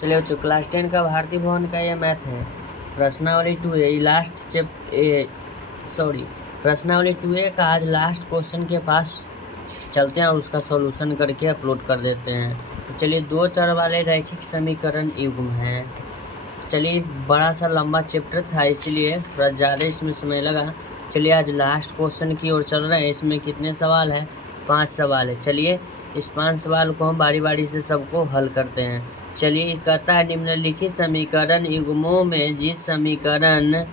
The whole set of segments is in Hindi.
चलिए बच्चों, क्लास 10 का भारतीय भवन का ये मैथ है। प्रश्नावली 2A लास्ट प्रश्नावली 2A का आज लास्ट क्वेश्चन के पास चलते हैं और उसका सॉल्यूशन करके अपलोड कर देते हैं। तो चलिए, दो चर वाले रैखिक समीकरण युग्म हैं। चलिए, बड़ा सा लंबा चैप्टर था इसलिए थोड़ा ज़्यादा इसमें समय लगा। चलिए, आज लास्ट क्वेश्चन की ओर चल रहे हैं। इसमें कितने सवाल हैं? 5 सवाल है। चलिए, इस 5 सवाल को हम बारी बारी से सबको हल करते हैं। चलिए, कहता है निम्नलिखित समीकरण युग्मों में जिस समीकरण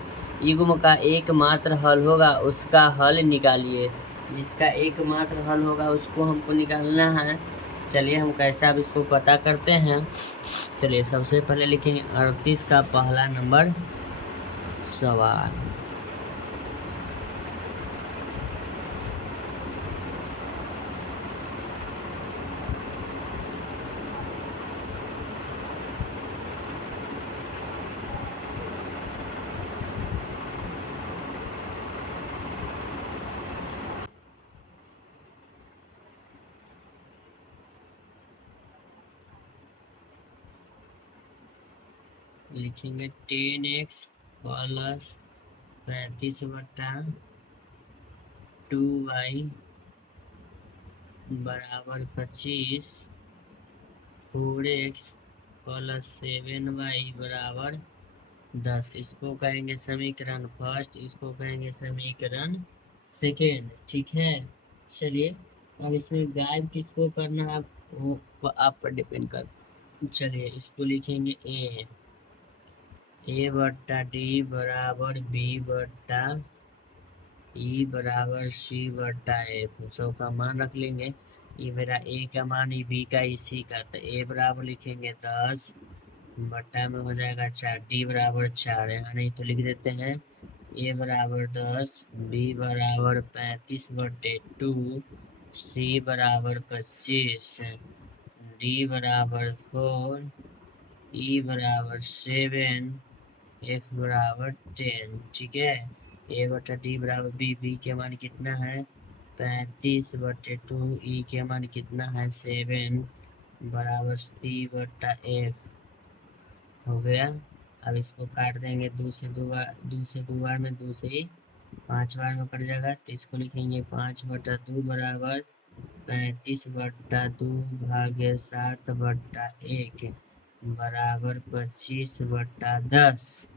युग्म का एकमात्र हल होगा उसका हल निकालिए। जिसका एकमात्र हल होगा उसको हमको निकालना है। चलिए, हम कैसे अब इसको पता करते हैं। चलिए, सबसे पहले लिखेंगे 38 का पहला नंबर सवाल। लिखेंगे 10x प्लस 35/2y बराबर 25, 4x प्लस 7y बराबर 10। इसको कहेंगे समीकरण फर्स्ट, इसको कहेंगे समीकरण सेकेंड। ठीक है। चलिए, अब इसमें गायब किसको करना है वो आप पर डिपेंड करता है। चलिए, इसको लिखेंगे ए बट्टा डी बराबर बी बट्टा ई बराबर सी बट्टा एफ। सबका मान रख लेंगे। ये मेरा ए का मान, ये बी का, इसी का। तो ए बराबर लिखेंगे 10 बट्टा में हो जाएगा 4, डी बराबर 4 यहाँ नहीं तो लिख देते हैं ए बराबर 10, बी बराबर 35/2, सी बराबर 25, डी बराबर 4, ई बराबर 7, एफ बराबर 10। ठीक है। ए बटा डी बराबर बी के मान कितना है 35/2, ई के मान कितना है 7 बराबर सी बटा एफ। हो गया। अब इसको काट देंगे 2 से 2 बार, 2 से 2 बार में 2 से ही 5 बार में कट जाएगा। तो इसको लिखेंगे 5/2 बराबर 35/2 भागे 7/1 बराबर 25/10।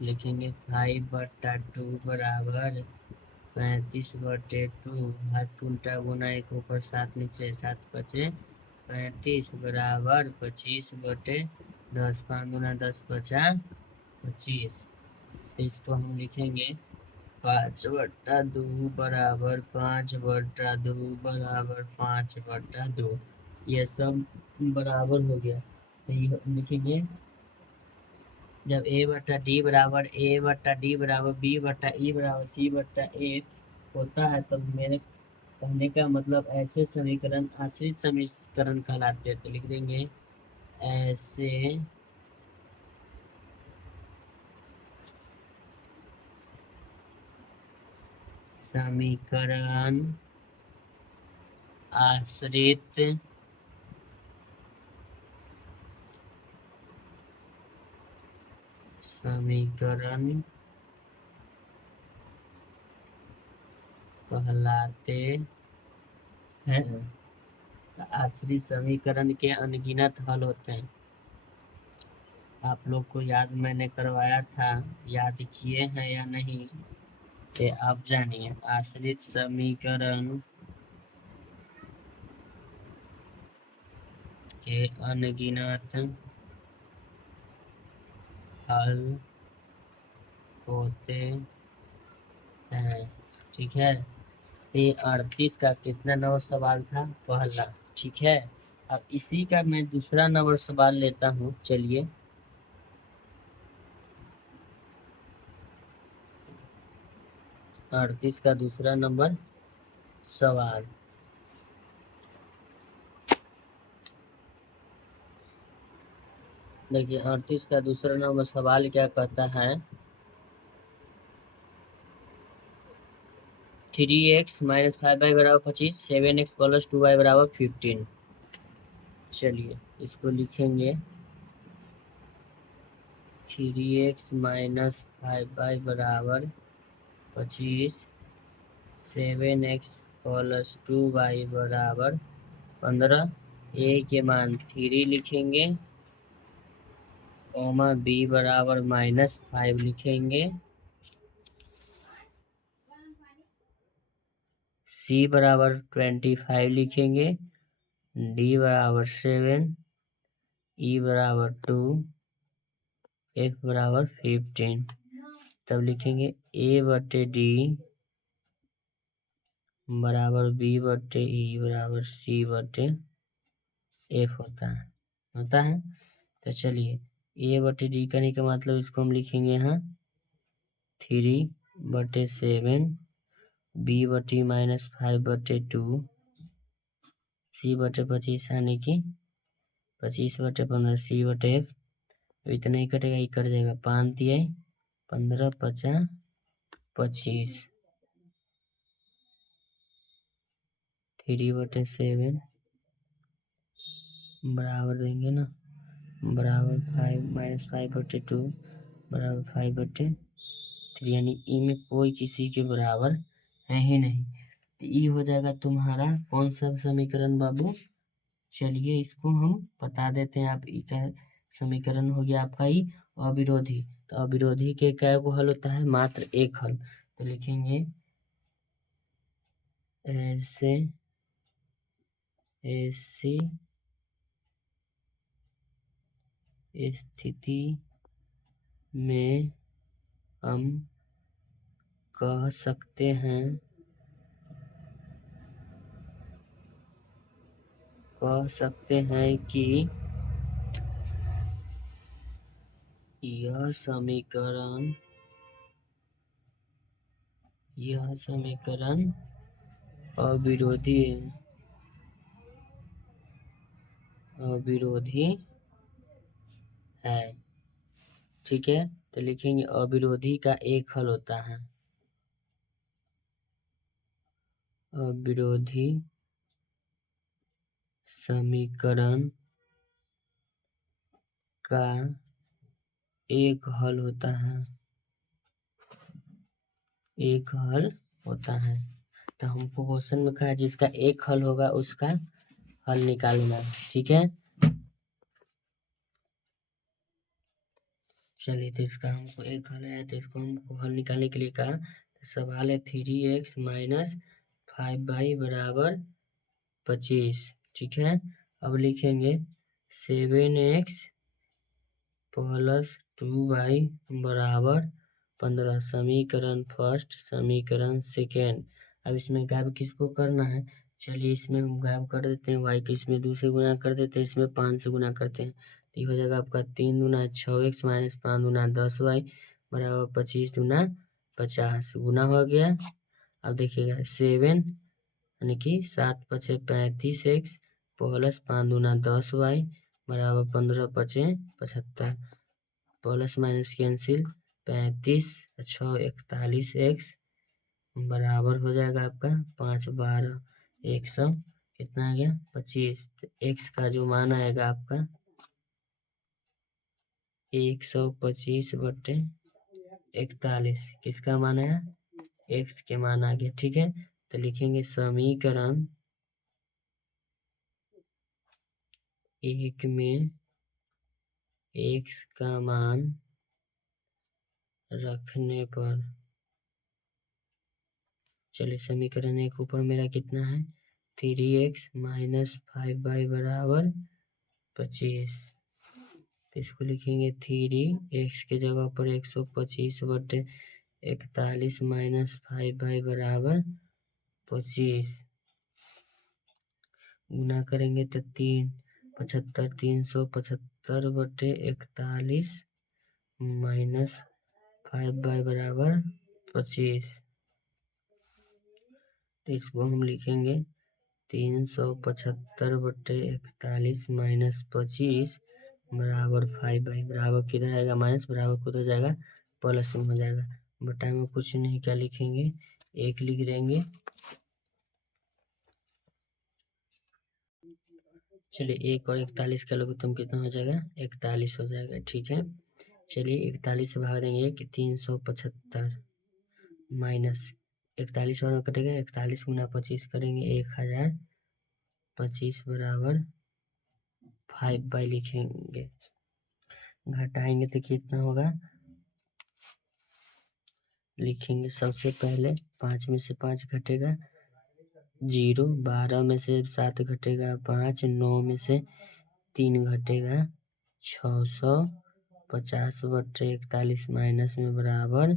लिखेंगे 5/2 बराबर 35/2 भाग उल्टा गुना 1 ऊपर 7 नीचे 7 बचे 35 बराबर 25/10। 5 गुना 10 बचा 25। तो इसको हम लिखेंगे 5/2 बराबर 5/2 बराबर 5/2। ये सब बराबर हो गया। तो ये लिखेंगे जब ए बट्टा डी बराबर बी बट्टा ई बराबर सी बट्टा ए होता है तो मेरे कहने का मतलब ऐसे समीकरण आश्रित समीकरण कहलाते हैं। तो लिख देंगे ऐसे समीकरण आश्रित समीकरण कहलाते हैं। आश्रित समीकरण के अनगिनत हल होते हैं। आप लोग को याद मैंने करवाया था, याद किए हैं या नहीं ये आप जानिए। आश्रित समीकरण के अनगिनत हल होते हैं। ठीक है। तो 38 का कितना नंबर सवाल था? पहला। ठीक है। अब इसी का मैं दूसरा नंबर सवाल लेता हूँ। चलिए, अड़तीस का दूसरा नंबर सवाल। देखिए, 38 का दूसरा नंबर सवाल क्या कहता है 3x - 5y बराबर 25, 7x + 2y बराबर 15। चलिए इसको लिखेंगे 3x माइनस 5y बराबर 25, 7x प्लस 2y बराबर 15। ए के मान 3 लिखेंगे, कॉमा बी बराबर -5 लिखेंगे, सी बराबर 25 लिखेंगे, डी बराबर 7, ई बराबर 2, एफ बराबर 15। तब लिखेंगे ए बटे डी बराबर बी बटे ई बराबर सी बटे एफ होता है। तो चलिए ए बटे डी करने का मतलब इसको हम लिखेंगे यहाँ 3/7, बी बटे -5/2, सी बटे 25 यानी कि 25/15, सी बटे एफ। इतना ही कटेगा, ये कट जाएगा, 5 दिया 15, 50, 25, 3/7 बराबर देंगे ना, बराबर 5 -5/2 बराबर 5/3, यानी ई में कोई किसी के बराबर है ही नहीं। तो ई हो जाएगा तुम्हारा कौन सा समीकरण बाबू? चलिए इसको हम बता देते हैं। आप ई का समीकरण हो गया आपका ई अविरोधी। तो अविरोधी के क्या को हल होता है? मात्र एक हल। तो लिखेंगे ऐसी स्थिति में हम कह सकते हैं कि यह समीकरण अविरोधी है। ठीक है, तो लिखेंगे अविरोधी का एक हल होता है। अविरोधी समीकरण का एक हल होता है। तो हमको क्वेश्चन में कहा जिसका एक हल होगा उसका हल निकालना। ठीक है, चलिए तो इसका हमको एक हल है, तो इसको हमको हल निकालने के लिए कहा। तो सवाल है 3x माइनस 5y बराबर 25। ठीक है, अब लिखेंगे 7x प्लस 2y बराबर 15। समीकरण फर्स्ट, समीकरण सेकेंड। अब इसमें गायब किसको करना है? चलिए इसमें हम गायब कर देते हैं y को, इसमें 2 से गुना कर देते हैं, इसमें 5 से गुना करते हैं। तो ये हो जाएगा आपका 3 दूना 6x माइनस 5 दूना 10y बराबर 25 दूना 50 गुना हो गया। अब देखिएगा 7 यानी कि 7 पचे 35x प्लस 5 दूना 10y बराबर 15 पचे 75, प्लस माइनस कैंसिल, 35 6 41x बराबर हो जाएगा आपका 5 12 100, कितना आ गया 25। तो x का जो मान आएगा आपका 125/41। किसका मान आया? x के मान आ गया। ठीक है, तो लिखेंगे समीकरण एक में x का मान रखने पर, चलिए समीकरण एक ऊपर मेरा कितना है 3x माइनस 5y बराबर 25। तो इसको लिखेंगे 3x के जगह पर 125/41 माइनस 5y बराबर 25 गुना करेंगे तो 375 माइनस 5y बराबर 25। तो इसको हम लिखेंगे 375/41 माइनस 25 बराबर 5y। बराबर किधर आएगा? माइनस, बराबर किधर जाएगा? प्लस में हो जाएगा। बटा में कुछ नहीं, क्या लिखेंगे 1 लिख देंगे। चलिए 1 और 41 का लघुत्तम कितना हो जाएगा? 41 हो जाएगा। ठीक है, चलिए 41 से भाग देंगे कि 375 माइनस 41 और कटेगा 41 गुना 25 करेंगे 1025 बराबर 5 बाई लिखेंगे, घटाएंगे तो कितना होगा? लिखेंगे सबसे पहले 5 में से 5 घटेगा 0, 12 में से 7 घटेगा 5, 9 में से 3 घटेगा 650 बटे 41 माइनस में बराबर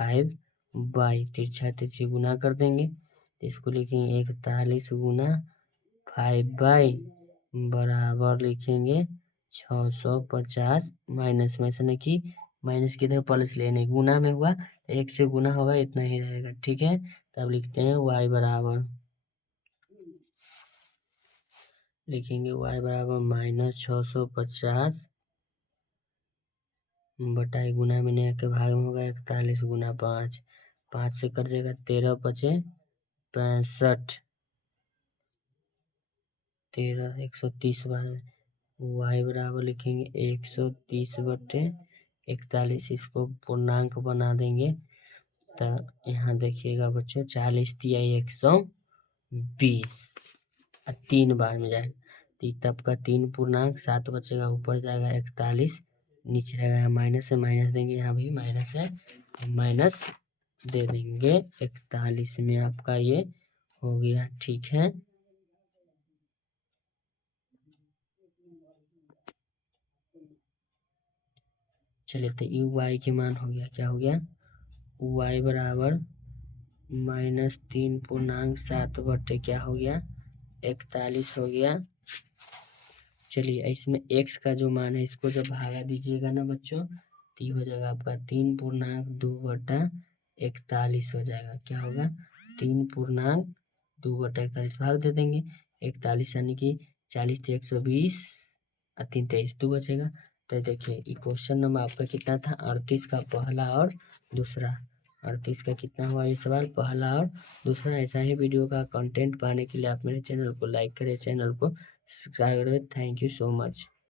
5 बाई तिरछा तिरछी गुना कर देंगे तो इसको लिखेंगे 41 गुना 5 बाई बराबर लिखेंगे 650 माइनस में से न कि माइनस की इधर प्लस लेने गुना में हुआ 1 से गुना होगा इतना ही रहेगा। ठीक है, तब लिखते हैं y बराबर, लिखेंगे y बराबर माइनस 650 बटाई गुना में नया के भाग में होगा 41 गुना 5, 5 से कट जाएगा 13 बचे 65, 13 130 बार में y बराबर लिखेंगे 130 बटे 41, इसको पूर्णांक बना देंगे तो यहाँ देखिएगा बच्चों 40 तिया 120 और 3 बार में जाएगा तो तब का 3 पूर्णांक 7 बचेगा, ऊपर जाएगा 41, नीचे रहेगा माइनस है, माइनस देंगे, यहाँ भी माइनस है, माइनस दे देंगे 41 में आपका ये हो गया। ठीक है, चलिए तो यू वाई के मान हो गया, क्या हो गया? y बराबर माइनस 3 पूर्णांक 7 बटे क्या हो गया? 41 हो गया। चलिए इसमें x का जो मान है इसको जब भागा दीजिएगा ना बच्चों तो ये हो जाएगा आपका 3 पूर्णांक 2 बटा 41 हो जाएगा। क्या होगा? 3 पूर्णांक 2 बटा 41 भाग दे देंगे 41 यानी कि 40 तो 120 और 3 23 2 बचेगा। तो देखिए ये क्वेश्चन नंबर आपका कितना था? 38 का पहला और दूसरा। 38 का कितना हुआ ये सवाल? पहला और दूसरा। ऐसा ही वीडियो का कंटेंट पाने के लिए आप मेरे चैनल को लाइक करें, चैनल को सब्सक्राइब करें। Thank you so much.